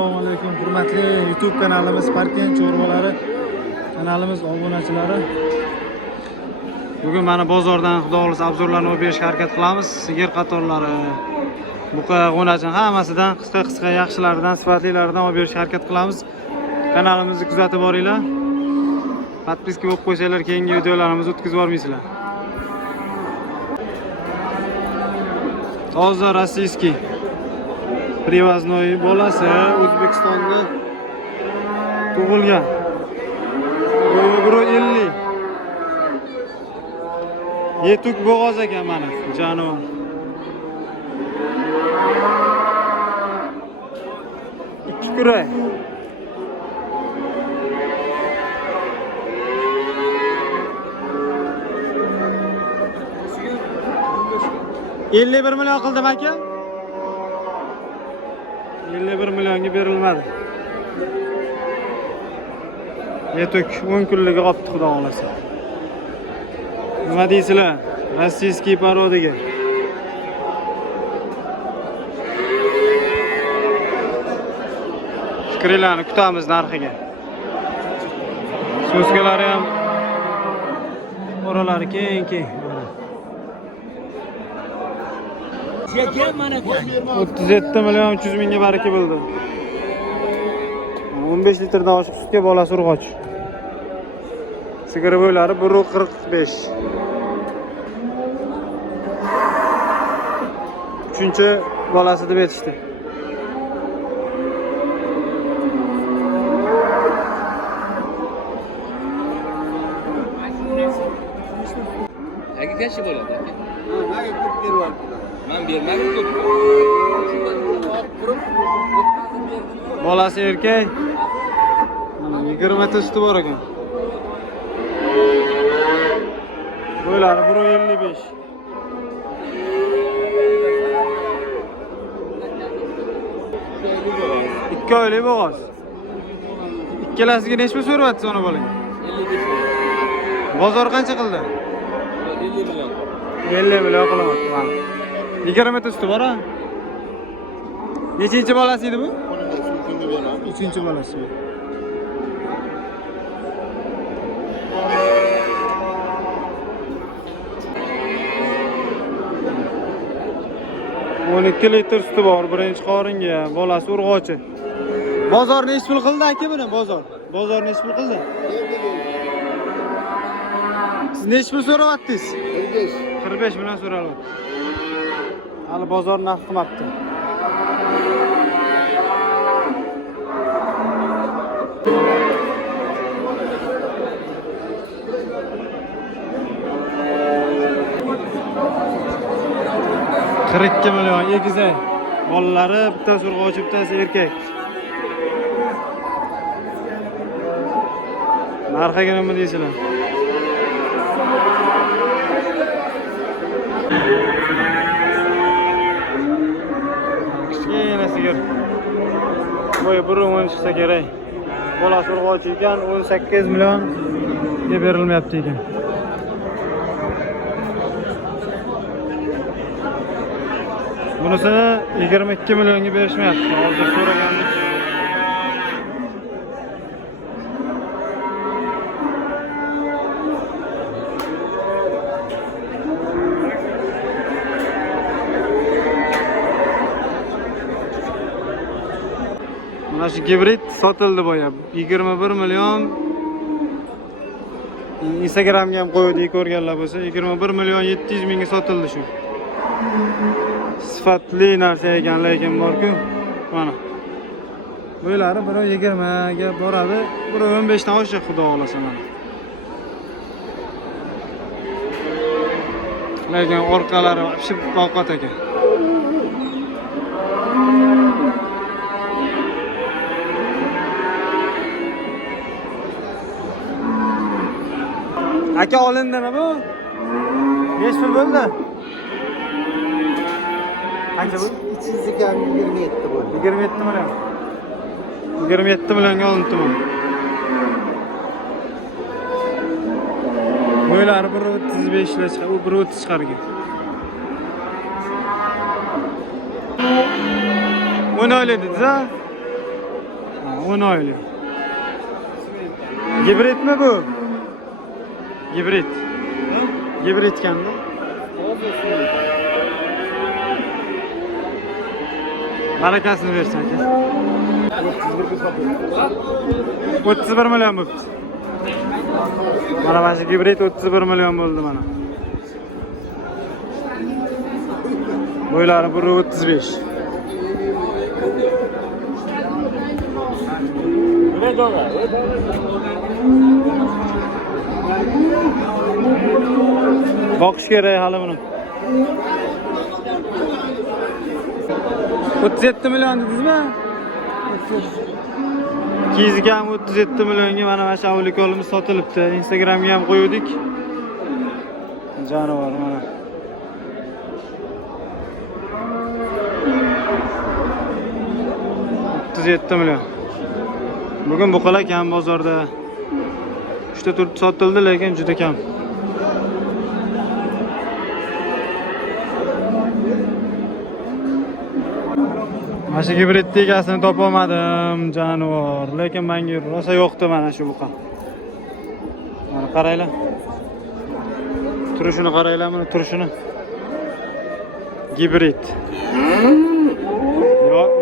Assalomu alaykum hurmatli YouTube kanalimiz Partiyani chorvalari kanalimiz obunachilari. Bugun mana bozordan xudo xolisa obzorlarni olib berishga harakat qilamiz. Sigir qatorlari, buqa, g'o'nachini hammasidan qisqa yaxshilaridan, sifatlilaridan olib berishga harakat qilamiz. Kanalimizni kuzatib boringlar. Podpiska bo'lib qo'ysanglar, keyingi videolarimizni o'tkazib yubormaysizlar. Toza rossiyskiy привозной bolasi O'zbekistonda tug'ilgan. Bo'yi 150. Yetuk bo'g'oz ekan mana jonivor. Ikki kurak. $51 million qildim aka. 51 millionga berilmadi. Yetuk 10 kunligi qopti xudo xolasa. Nima deysizlar? Rossiyskiy parodiga. Fikirlarni kutamiz narxiga. So'zgalari ham o'ralari keng. 37 million 300 mingga baraka bo'ldi. 15 litrdan oshiq sutga bolasi urg'och. Sigir bo'ylari 1.45. 3-chi bolasi deb aytishdi. Aka kaçı bo'ladi aka? Nega ko'p beryapti? Men bermadim ko'p. Bolasi erkak. Mana 20 ta suti bor ekan. Bo'ylari 1.55. Ikki oylik bo'g'oz. Ikkalasiga necha pul so'rayapsiz ona bolang? 55. Bozor qancha qildi? 50 million. 50 million qilyapti mana. 20 ta suti bor a? Nechinchi bolasi edi bu? 3-chi bolasi. O'n 2 litr suti bor, birinchi qoringa, bolasi urg'ochi. Bozor necha pul qildi aka buni? Bozor necha pul qildi? Siz necha pul so'rayapsiz? 45 million so'ralyapti. Hali bozor narx qilmabdi. $42 million egizak. Bolalari bittasi urg'ochi, bittasi erkak. Narxiga nima deysizlar? Kichkina sigir. Bo'yi 1.10 chiqsa kerak. Bolasi urg'ochi ekan, 18 million deb berilmayapti ekan. Bunisini 22 millionga berishmayapti. Hozir so'ragandik. Mana shu gibrid sotildi boya. 21 million. Instagramga ham qo'ydik, ko'rganlar bo'lsa, 21 million 700 mingga sotildi shu. Sifatli narsa ekan, lekin bor-ku. Mana. Bo'ylari 1.20 ga boradi, 1.15 dan oshib xudo xolasa mana. Lekin orqalari vobshe ovqat ekan. Aka olindimi bu? Necha pul bo'ldi? Qancha bu? 300 ga 27 bo'ldi. 27 million. 27 millionga olindi bu. Bo'ylari 1.35 ga chiqadi, u 1.30 chiqargan. 10 oylik dedingiz-a? 10 oylik. Gibridmi bu? Gibrid. Gibrid ekan-da. Barakasini bersin aka. 31 million bo'libdi. Mana shu gibrid 31 million bo'ldi mana. Bo'ylari 1.35. Boqish kerak hali buni. 37 million dedingizmi? 200 ga ham 37 millionga mana shu avlikolimiz sotilibdi. Instagramga ham qo'ydik. Jonivor mana. 37 million. Bugun buqalar kam bozorda. 3 ta turib sotildi, lekin juda kam. Mana shu gibrid egasini topa olmadim, jonivor. Lekin menga rosa yo'qdi mana shu buqa. Mana qaranglar. Turishini qaranglar, mana turishini. Gibrid.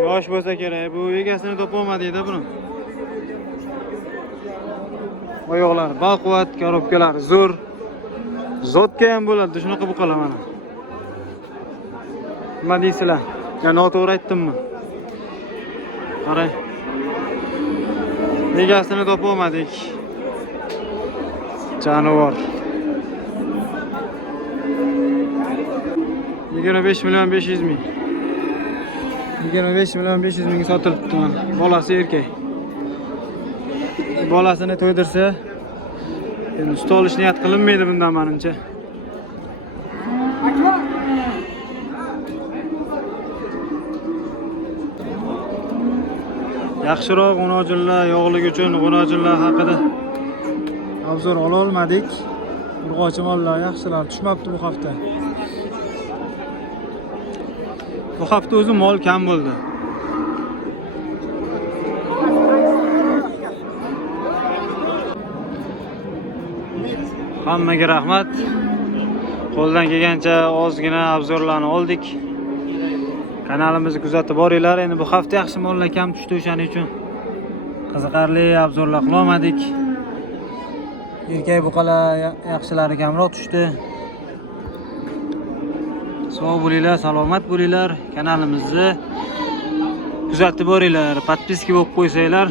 Yosh bo'lsa kerak. Bu egasini topa olmadingda buni. Oyoqlar baquvvat, korobkalar zo'r. Zotga ham bo'ladi, shunaqa buqalar mana. Nima deysizlar? Ya noto'g'ri aytdimmi? Qarang. Egasini topa olmadik. Jonivor. 25 million 500 ming. 25 million 500 mingga sotilibdi mana. Bolasi erkak. Bolasini to'ydirsa, endi sut olish niyat qilinmaydi bundan menimcha. Yaxshiroq g'unojinlar, yog'lik uchun g'unojinlar haqida obzor ola olmadik. Urg'ochi mollar yaxshilar tushmabdi bu hafta. Bu hafta o'zi mol kam bo'ldi. Hammaga rahmat. Qo'ldan kelgancha ozgina obzorlarni oldik. Kanalimizni kuzatib boringlar. Endi bu hafta yaxshi mollar kam tushdi, o'shaning uchun qiziqarli obzorlar qila olmadik. Erkak buqalar yaxshilari kamroq tushdi. Sog' bo'linglar, salomat bo'linglar. Kanalimizni kuzatib boringlar. Podpiska bo'lib qo'ysanglar,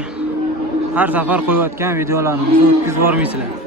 har safar qo'yayotgan videolarimizni o'tkazib bormaysizlar.